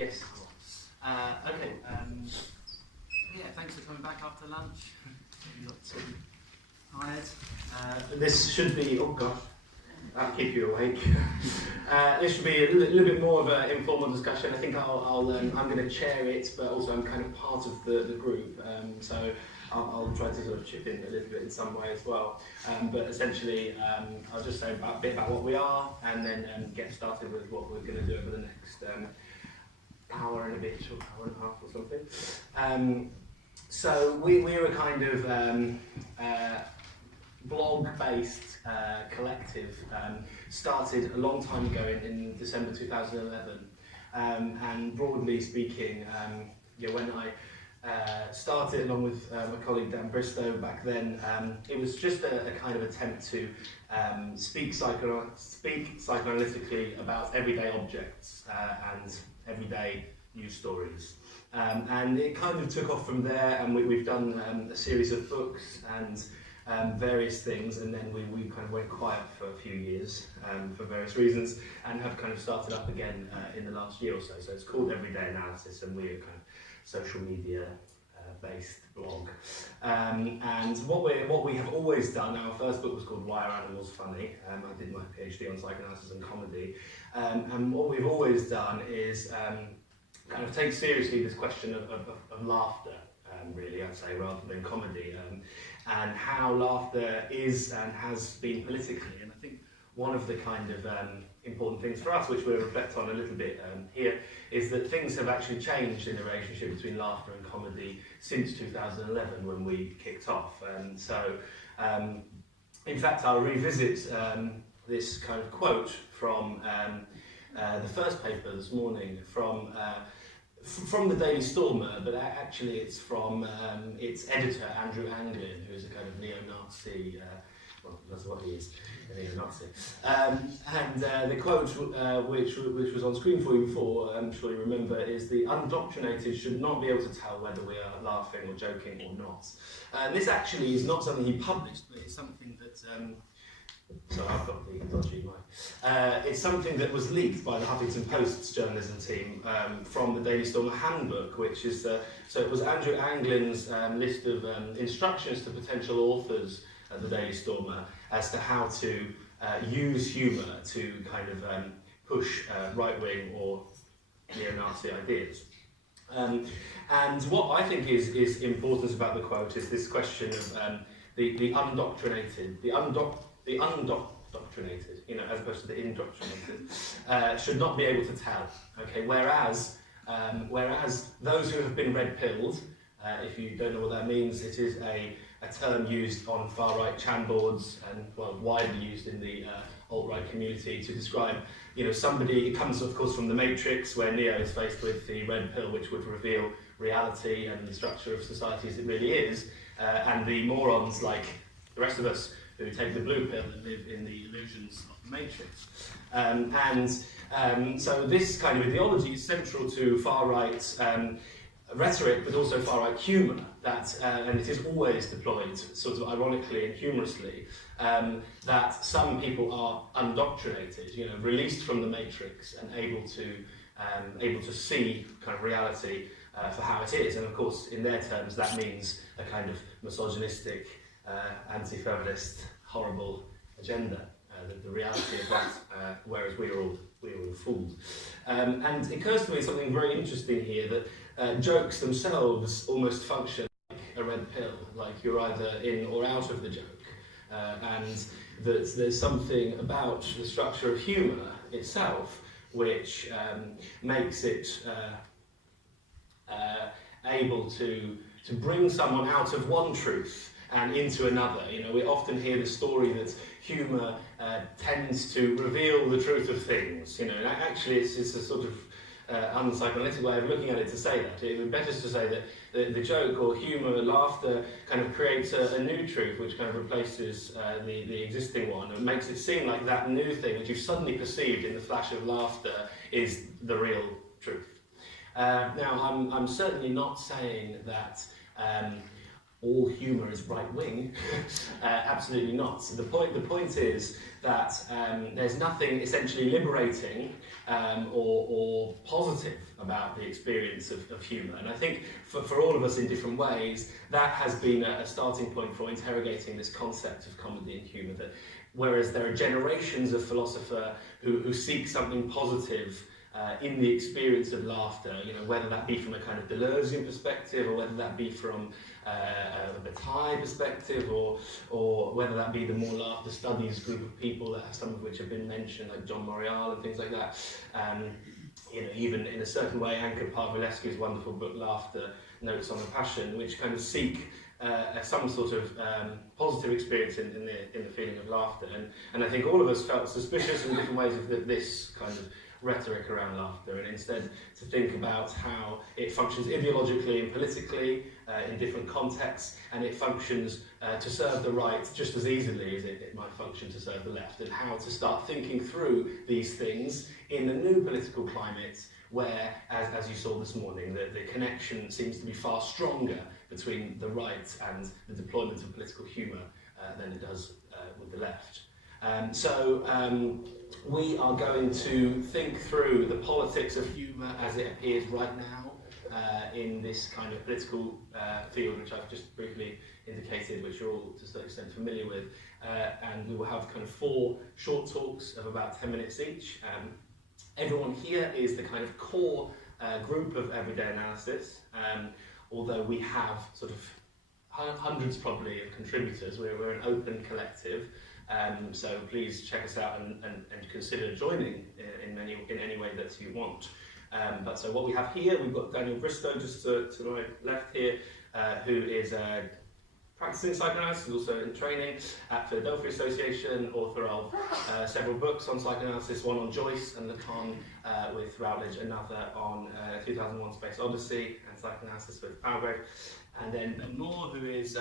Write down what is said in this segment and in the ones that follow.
Yes. Okay. Yeah, thanks for coming back after lunch. You're not too tired. This should be, oh gosh, that'll keep you awake. This should be a little bit more of an informal discussion. I think I'm going to chair it, but also I'm kind of part of the group. So I'll try to sort of chip in a little bit in some way as well. But essentially, I'll just say a bit about what we are, and then get started with what we're going to do over the next hour and a bit, or hour and a half or something. So we're a kind of blog-based collective, started a long time ago in December 2011, and broadly speaking, when I started along with my colleague Dan Bristow back then, it was just a kind of attempt to speak psychoanalytically about everyday objects and everyday news stories. And it kind of took off from there, and we've done a series of books and various things, and then we kind of went quiet for a few years for various reasons, and have kind of started up again in the last year or so. So it's called Everyday Analysis, and we're kind of social media based blog. And what we have always done, our first book was called Why Are Animals Funny? I did my PhD on psychoanalysis and comedy. And what we've always done is kind of take seriously this question of laughter, really, I'd say, rather than comedy, and how laughter is and has been politically. And I think one of the kind of important things for us, which we'll reflect on a little bit here, is that things have actually changed in the relationship between laughter and comedy since 2011, when we kicked off. And so, in fact, I'll revisit this kind of quote from the first paper this morning, from the Daily Stormer, but actually it's from its editor, Andrew Anglin, who is a kind of neo-Nazi, well, that's what he is, a neo-Nazi. And the quote, which was on screen for you before, I'm sure you remember, is: "The undoctrinated should not be able to tell whether we are laughing or joking or not." And this actually is not something he published, but it's something that... So I've got the dodgy mic. It's something that was leaked by the Huffington Post's journalism team from the Daily Stormer handbook, which is so it was Andrew Anglin's list of instructions to potential authors at the Daily Stormer as to how to use humour to kind of push right-wing or neo-Nazi ideas. And what I think is important about the quote is this question of the undoctrinated, the undoctrinated, as opposed to the indoctrinated, should not be able to tell. Okay, whereas those who have been red-pilled, if you don't know what that means, it is a term used on far-right chan boards and widely used in the alt-right community to describe, somebody. It comes, of course, from The Matrix, where Neo is faced with the red pill, which would reveal reality and the structure of society as it really is, and the morons like the rest of us who take the blue pill and live in the illusions of the Matrix. So this kind of ideology is central to far-right rhetoric, but also far-right humour, and it is always deployed, sort of ironically and humorously, that some people are undoctrinated, released from the Matrix and able to see kind of reality for how it is. And of course, in their terms, that means a kind of misogynistic, anti-feminist, horrible agenda, the reality of that, whereas we are all fooled. And it occurs to me something very interesting here, that jokes themselves almost function like a red pill, like you're either in or out of the joke, and that there's something about the structure of humour itself which makes it able to bring someone out of one truth and into another. We often hear the story that humour tends to reveal the truth of things. And actually it's a sort of unpsychoanalytic way of looking at it to say that. It would be better to say that the joke or humour or laughter kind of creates a new truth which kind of replaces the existing one, and makes it seem like that new thing that you've suddenly perceived in the flash of laughter is the real truth. Now, I'm certainly not saying that all humour is right-wing. Absolutely not. So the point is that there's nothing essentially liberating or positive about the experience of humour. And I think for all of us in different ways, that has been a starting point for interrogating this concept of comedy and humour. That whereas there are generations of philosophers who seek something positive in the experience of laughter, you know, whether that be from a kind of Deleuzean perspective, or whether that be from a Bataille perspective, or whether that be the more laughter studies group of people, that some of which have been mentioned, like John Morial and things like that. You know, even in a certain way, Anka Pavlescu's wonderful book Laughter, Notes on the Passion, which kind of seek some sort of positive experience in the feeling of laughter. And I think all of us felt suspicious in different ways of this kind of rhetoric around laughter, and instead to think about how it functions ideologically and politically in different contexts, and it functions to serve the right just as easily as it might function to serve the left, and how to start thinking through these things in a new political climate where, as you saw this morning, the connection seems to be far stronger between the right and the deployment of political humour than it does with the left. We are going to think through the politics of humour as it appears right now in this kind of political field, which I've just briefly indicated, which you're all to a certain extent familiar with. And we will have kind of 4 short talks of about 10 minutes each. Everyone here is the kind of core group of everyday analysis, although we have sort of hundreds probably of contributors. We're an open collective. So please check us out and consider joining in any way that you want. But so what we have here, we've got Daniel Bristow just to my left here, who is practicing psychoanalysis, also in training at Philadelphia Association, author of several books on psychoanalysis, one on Joyce and Lacan with Routledge, another on 2001 Space Odyssey and psychoanalysis with Palgrave, and then Ben Moore, who is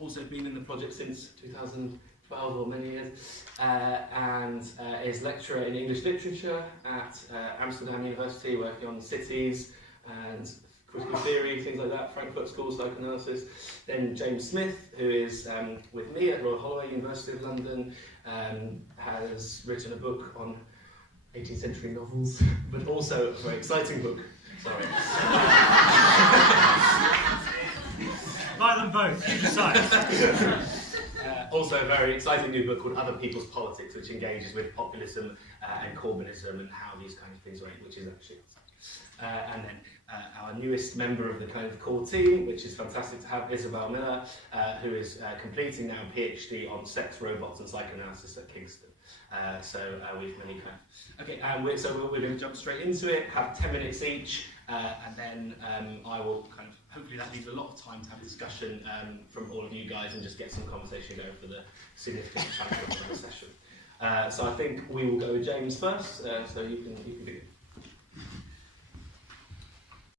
also been in the project since 2012 or many years, and is lecturer in English literature at Amsterdam University, working on cities and critical theory, things like that, Frankfurt School of Psychoanalysis. Then James Smith, who is with me at Royal Holloway, University of London, has written a book on 18th century novels, but also a very exciting book. Sorry. Buy them both, decide. Also a very exciting new book called Other People's Politics, which engages with populism and Corbynism and how these kind of things rank, which is actually and then our newest member of the kind of core team, which is fantastic to have, Isabel Millar, who is completing now a PhD on sex, robots and psychoanalysis at Kingston. We've many kind of... Okay, so we're going to jump straight into it, have 10 minutes each, and then I will kind of, hopefully that leaves a lot of time to have a discussion from all of you guys and just get some conversation going for the significant chunk of the session. So I think we will go with James first, so you can begin.